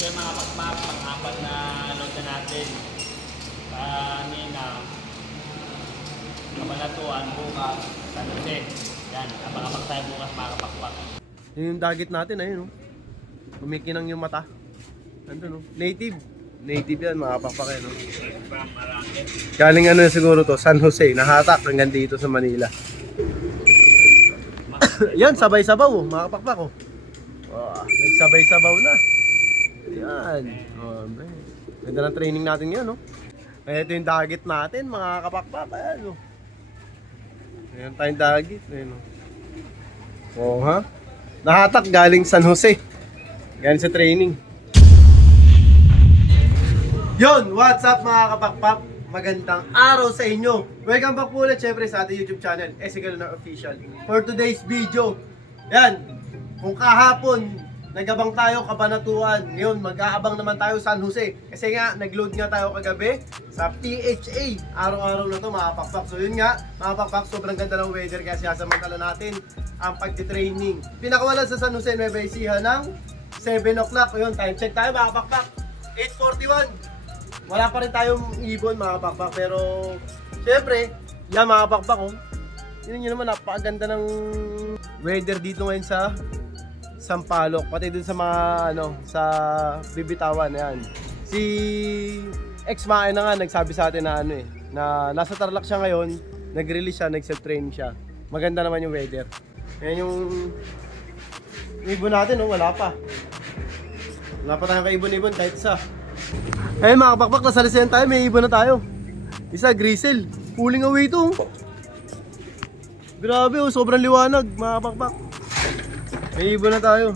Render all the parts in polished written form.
Ito yung mga pakpak, pang-apat na load na natin. Kanina, Kabanatuan, bukas, San Jose. Yan, abang-abang tayo bukas mga kapakpak. Yun yung dagit natin, ayun, no? Kumikinang yung mata. Nandun, no? Native. Native yan, mga kapakpak, no? Galing ano siguro to, San Jose. Nahatak hanggang dito sa Manila. Yan, sabay-sabaw, mga kapakpak, oh. Wow, nagsabay-sabaw na. Yan. Oh, ganda ng training natin yan, no? Kaya ito yung dagit natin, mga kapakpak. Ayan, no? Ayan tayong dagit. Ayan, no? Oh, ha? Nahatak galing San Jose. Galing sa training. Yon, what's up mga kapakpak? Magandang araw sa inyo. Welcome back po ulit syempre sa ating YouTube channel, Ezekiel Lunar Official. For today's video, yan, kung kahapon nagabang tayo Kabanatuan, ngayon mag-aabang naman tayo San Jose. Kasi nga, nag-load nga tayo kagabi sa PHA. Araw-araw na to mga pakpak. So yun nga, mga pakpak, sobrang ganda ng weather kaya siyasamantala natin ang pagti-training. Pinakawalan sa San Jose, Nueva Ecija ng 7 o'clock. Yun, time check tayo mga pakpak. 8:41. Wala pa rin tayong ibon mga pakpak. Pero, syempre, yan mga pakpak, oh. Yun nyo naman, napakaganda ng weather dito ngayon sa Sampaloc, pati dun sa mga sa Bibitawan. Yan. Si ex-Mae na nga nagsabi sa atin na na nasa Tarlac siya ngayon, nag-release siya, nag-self-training siya. Maganda naman yung weather. Yan yung ibon natin, wala pa. Wala pa tayong kaibon-ibon kahit isa. Ayun mga kapakpak, nasalisayan tayo, may ibon na tayo. Isa, Grisel. Pulling away ito. Grabe, sobrang liwanag mga kapakpak. May ibon na tayo.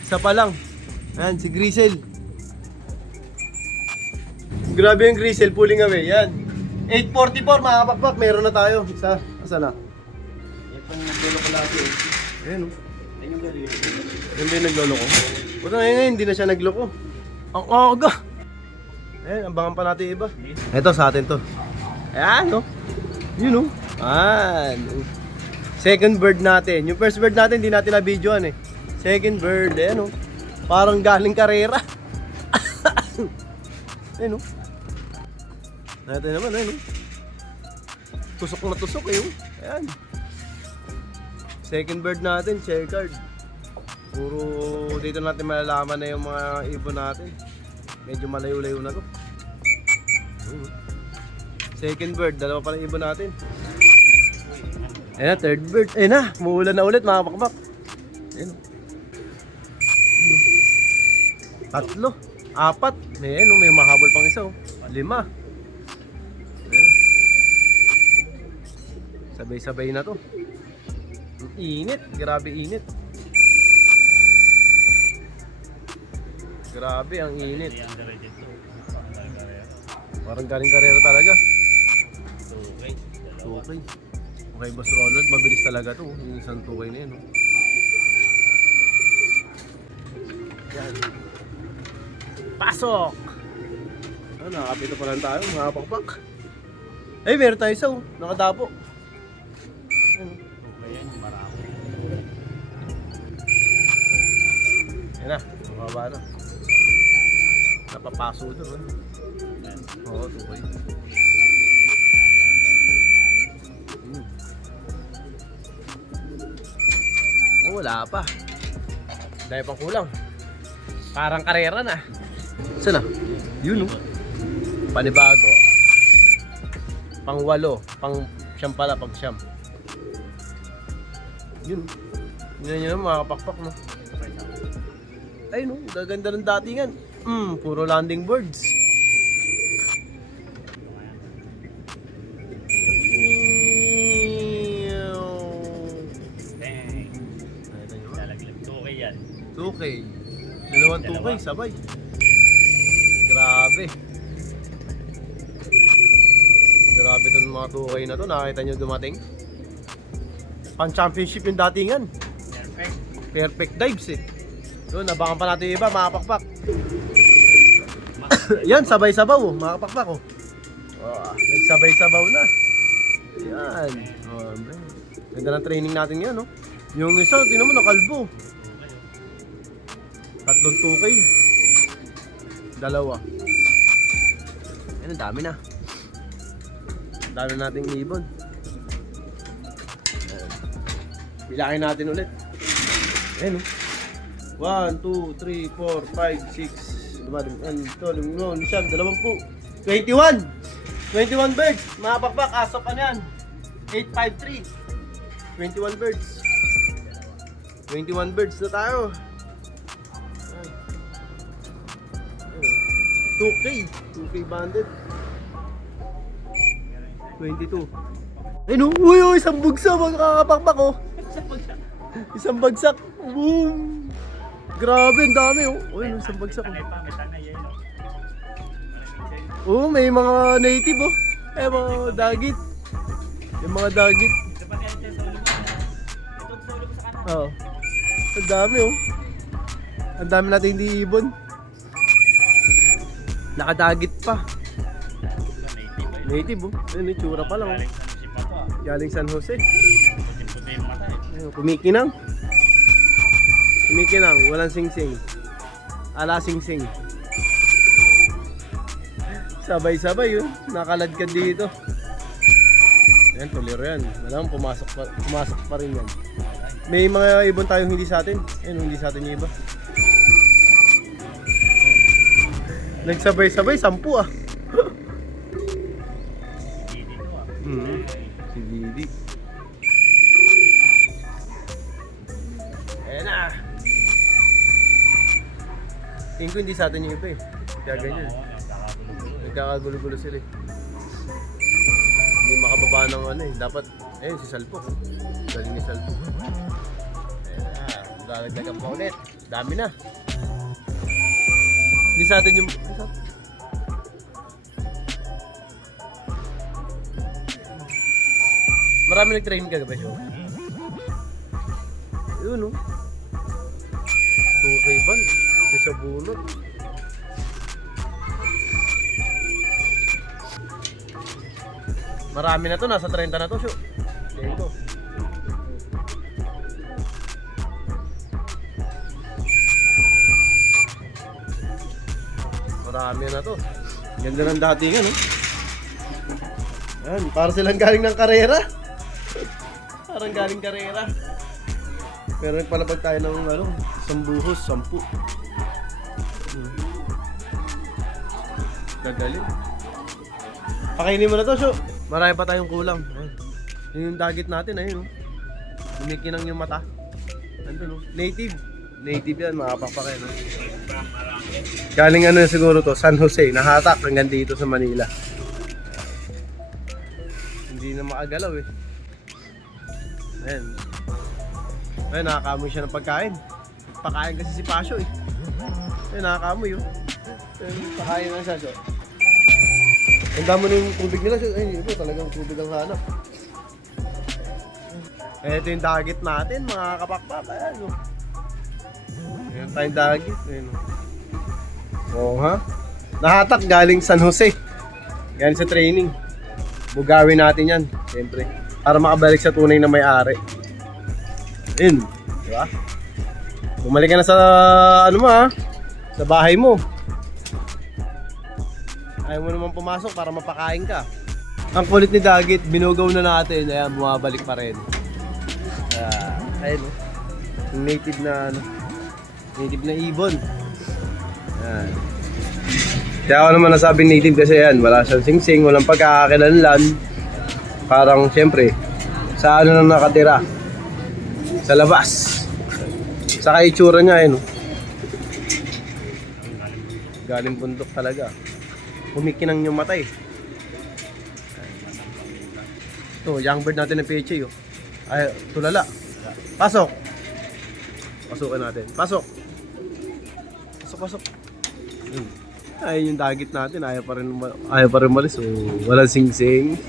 Isa pa lang. Ayan, si Grisel. Grabe yung Grisel, pulling away. Yan. 8:44 mga kapakpak, meron na tayo. Isa, asa na? Yan pang naglolo ko lagi. Ayan o. Ayan yung galing. Yan ba yung naglolo ko? Puto ngayon, hindi na siya nagloko. Ang aga. Ayan, abangan pa natin iba. Ito sa atin to. Ayan o. Yun o. Ayan. Second bird natin. Yung first bird natin, hindi natin na-videoan eh. Second bird, ayan o. Parang galing karera. Ayan o. Natin naman, ayan o. Tusok na tusok eh o. Ayan. Second bird natin, checkered. Puro dito natin malalaman na yung mga ibon natin. Medyo malayo-layo na to. Second bird, dalawa pa lang ibon natin. Ayan na, third bird. Ayan na, muulan na ulit mga pakpak. Ayan. Tatlo, apat. Ayan, may mahabol pang isa. 5. Ayan. Sabay-sabay na to. Ang init, grabe init. Grabe ang init. Parang galing karera talaga. Okay. Okay, Boss Ronald, mabilis talaga to. Yung isang tukay na yun. Yan. Pasok! Nakakapito pa lang tayo, mga pakpak. Ay, meron tayo isa, nakadapo. Ayan, marami. Yan na, mababa na. Napapaso doon. Oo, tukay. Oh, wala pa. Dahil pang kulang. Parang karera na. Saan na? Yun, panibago. Pang 8. Pang siyam pala, pag siyam. Yun. Yun yun mga kapakpak, no? Ay, no? Gaganda ng datingan. Puro landing birds. Okay. Dalawang tukay, sabay. Grabe. Grabe itong mga tukay na to. Nakita nyo dumating? Pan-championship yung datingan. Perfect dives eh. Doon, nabangan pa natin yung iba, mga pakpak. Yan, sabay-sabaw, mga pakpak. Nagsabay-sabaw na. Yan. Ganda ng training natin yan, no? Yung isa, tinan mo, nakalbo. Tatlong 2K. Dalawa. Ayun, ang dami na. Ang dami nating ibon. Ayan. Bilangin natin ulit. Ayan, 1, 2, 3, 4, 5, 6. Ito, 20. 21 birds. Mga pakpak, asop ano yan? 853. 21 birds. 21 birds na tayo. 2K banded. 22. Ay no, uy, isang bugsa magkakapakpak oh. Isang bagsak. Boom. Grabe, ang dami oh. Uy, isang bagsak oh. Oh, may mga native oh. Eh, mga dagit. Yung mga dagit. Oo. Ang dami oh. Ang dami natin hindi ibon. Nakadagit pa. Native oh. Ayun, itsura pa lang oh. Galing San Jose. Ayun, kumikinang. Kumikinang, walang sing-sing. Ala sing-sing. Sabay-sabay yun. Nakaladkad dito. Ayan, tuliro yan. Alam, pumasok pa rin yan. May mga ibon tayong hindi sa atin. Ayun, hindi sa atin yung iba. Nagsabay-sabay, 10 ah. Si Didi. Ayan na. Tingin ko hindi sa atin yung iba eh. Kaya ganyan. Nagkakagulo-gulo sila eh. Hindi makababa ng ano eh. Dapat, ayun si Salpok. Galing ni Salpok. Ayan na. Magagadagan pa ulit. Dami na. Hindi sa atin yung... Marami nag-train ka ba siya? Yun oh. 2K ban. Isa bunot. Marami na to. Nasa 30 na to siya. Ito. Marami na to. Ganda ng datingan oh. Ayan, para silang galing ng karera. Parang galing karera. Pero nagpalabag tayo ng ano, 10 buhos, 10. Gagaling. Pakainin mo na to, Sho. Marami pa tayong kulang. Ayun. Yun yung dagit natin, ayun. Kumikinang yung mata. Andun, native. Native yan, makapakpakain. No? Galing ano siguro to, San Jose. Nahatak hanggang dito sa Manila. Hindi na makagalaw eh. Ayan. Ayun, nakakamoy siya ng pagkain. Pakain kasi si Pasyo eh. Ayun, nakakamoy oh. Ayun, pakain lang siya. So. Ang damo na yung tubig nila. So. Ayun, ito talagang tubig ang hanap. Ito yung dagit natin, mga kapakpak. Ayan oh. Ayan tayong dagit. Ayun oh. Oh ha? Nahatak galing San Jose. Galing sa training. Bugawin natin yan, siyempre. Para makabalik sa tunay na may-ari. Ayun, di ba? Bumalik ka na sa ano mo ha? Sa bahay mo. Ayaw mo naman pumasok para mapakain ka. Ang kulit ni Dagit, binugaw na natin. Ayan, bumabalik pa rin. Ayun, yung native na ano, native na ibon. Ayan. Kaya ako naman nasabing native kasi yan, wala siyang sing-sing, walang pagkakakilanlan. Parang siyempre, sa ano na nakatira? Sa labas. Saka itsura niya no? Galing bundok talaga. Kumikinang yung mata eh. Ito, young bird natin ng PHA oh. Ay, tulala. Pasok. Pasukin natin. Pasok. Pasok. Ay, yung dagit natin, ayaw pa rin malis. So, walang sing-sing.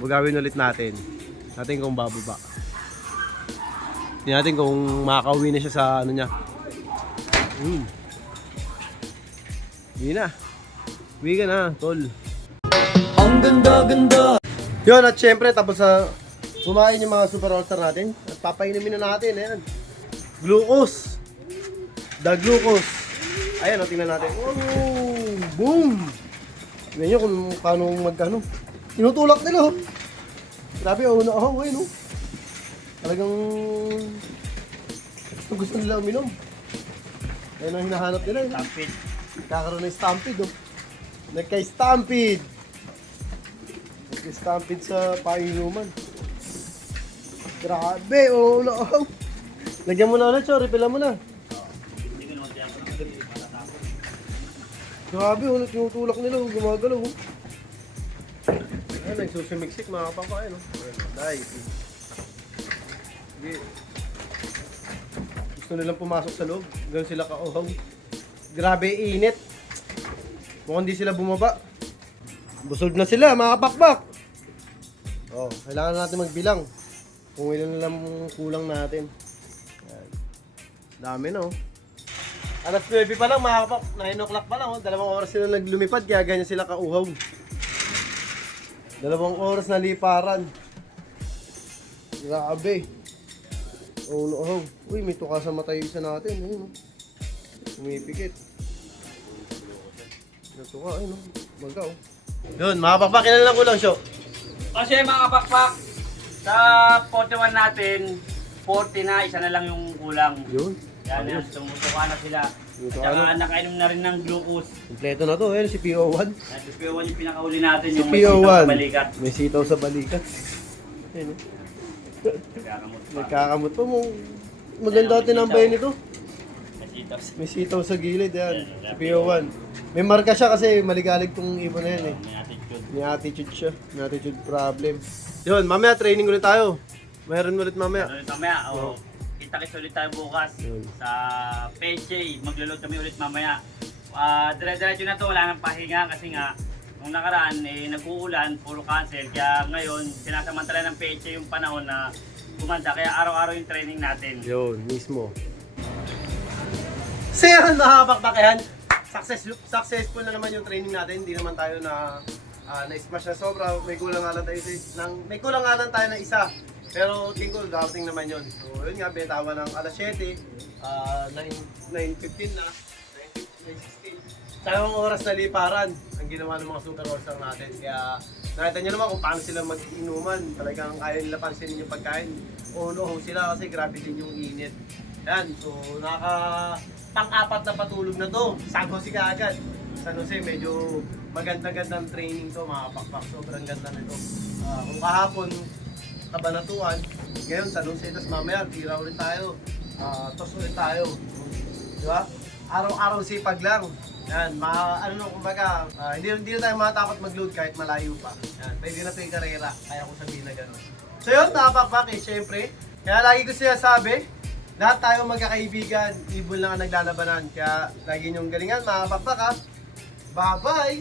Bugawin ulit natin. Natin kung bababa. Tingnan natin kung makakauwi na siya sa ano niya. Hindi na. Uwi ka na, tol. Ang ganda-ganda. Yun, at syempre, tapos sa kumain yung mga super all-star natin. At papainumin na natin, ayan. Glucose. The glucose. Ayan, o, tingnan natin. Oh, boom! Tingnan nyo kung paano magkano. Tinutulak nila, oh. Grabe, oh, ayun, oh. Talagang gusto nila uminom. Ayun ang hinahanap nila, eh. Stampede. Kakaroon ng stampede, oh. Nagka-stampede. Nagka-stampede sa painuman. Grabe, oh, lagyan mo na ulit, so, refill mo na. Hindi ko naman tiyak ko naman. Matatapos. Grabe, ulit yung tulak nila, oh, gumagalaw, oh. Ayun, nagsusumiksik, mga kapakain, oh. Ayun, nice. Sige. Gusto nilang pumasok sa loob, gano'n sila ka-uhaw. Grabe, init. Mukhang di sila bumaba. Busog na sila, mga kapakbak. Oh, kailangan natin magbilang. Kung ilan na lang kulang natin. Ayan. Dami na, oh. Alas 9 pa lang, mga kapak. 9 o'clock pa lang, oh. 2 oras sila naglumipad, kaya ganyan sila kauhaw. 2 oras na liparan. Grabe. Oh, no. Uy, may tuka sa mata yung isa natin. Ayun, oh. Umipikit. Natuka, ayun, oh. Baga, oh. Yun, mga kapakbak, lang ko lang, Syo. Kasi mga kapakpak, sa 41 natin, 40 na, isa na lang yung kulang. Yun. Yan yan, tumutuka na sila. Tumutuka At saka na. nakainom na rin ng glucose. Kompleto na to, ayun, si PO1. At si PO1 yung pinakauli natin, Si yung may sitaw PO1. sa balikat. May sitaw sa balikat. Ayun, oh. Nagkakamot pa. Nagkakamot pa mo. Maganda Ayun, may tinambay sitaw. nito. May sitaw sa- May sitaw sa gilid, yan. Yan, Si PO1. May marka siya kasi maligalig tong ibon na yan, eh. May attitude. May attitude siya. May attitude problem. Yun, mamaya training ulit tayo. Mayroon ulit mamaya. Ulit mamaya, Oo. kita-kits ulit tayo bukas Yun. sa PJ. Maglo-load kami ulit mamaya. Dire-diretso na to, wala nang pahinga kasi nga nung nakaraan nag-uulan, puro cancel. Kaya ngayon, sinasamantala ng PJ yung panahon na gumanda. Kaya araw-araw yung training natin. Yun, mismo. So yun, nakakapakpak yan. Successful na naman yung training natin. Hindi naman tayo na-smash na sobra. May kulang nga lang tayo ng isa. Pero tingko, dating naman yun. So yun nga, binatawan ng alas 7. 9:15 na. 9:16. Dalawang oras na liparan ang ginawa ng mga super all-star natin. Kaya nakita nyo naman kung paano sila mag-inuman. Talagang kaya nila pansinin yung pagkain. Uno sila kasi grabe din yung init. Yan, so pang-apat na patulog na to. San Jose kaagad. San Jose, medyo maganda-gandang training to, mga pakpak. Sobrang ganda nito. Kung kahapon, Kabanatuan, ngayon San Jose, tapos mamaya, tira ulit tayo. Tos ulit tayo. Di ba? Araw-araw sipag lang. Yan, kumbaga, hindi na tayo matakot mag-load kahit malayo pa. Yan, pwede na ito yung karera, kaya ko sabihin na gano'n. So yun, nakapakpak syempre. Kaya lagi ko sinasabi, lahat tayo magkakaibigan, ibon lang ang naglalabanan. Kaya lagi niyong galingan, mga pakpak, ha. Bye-bye!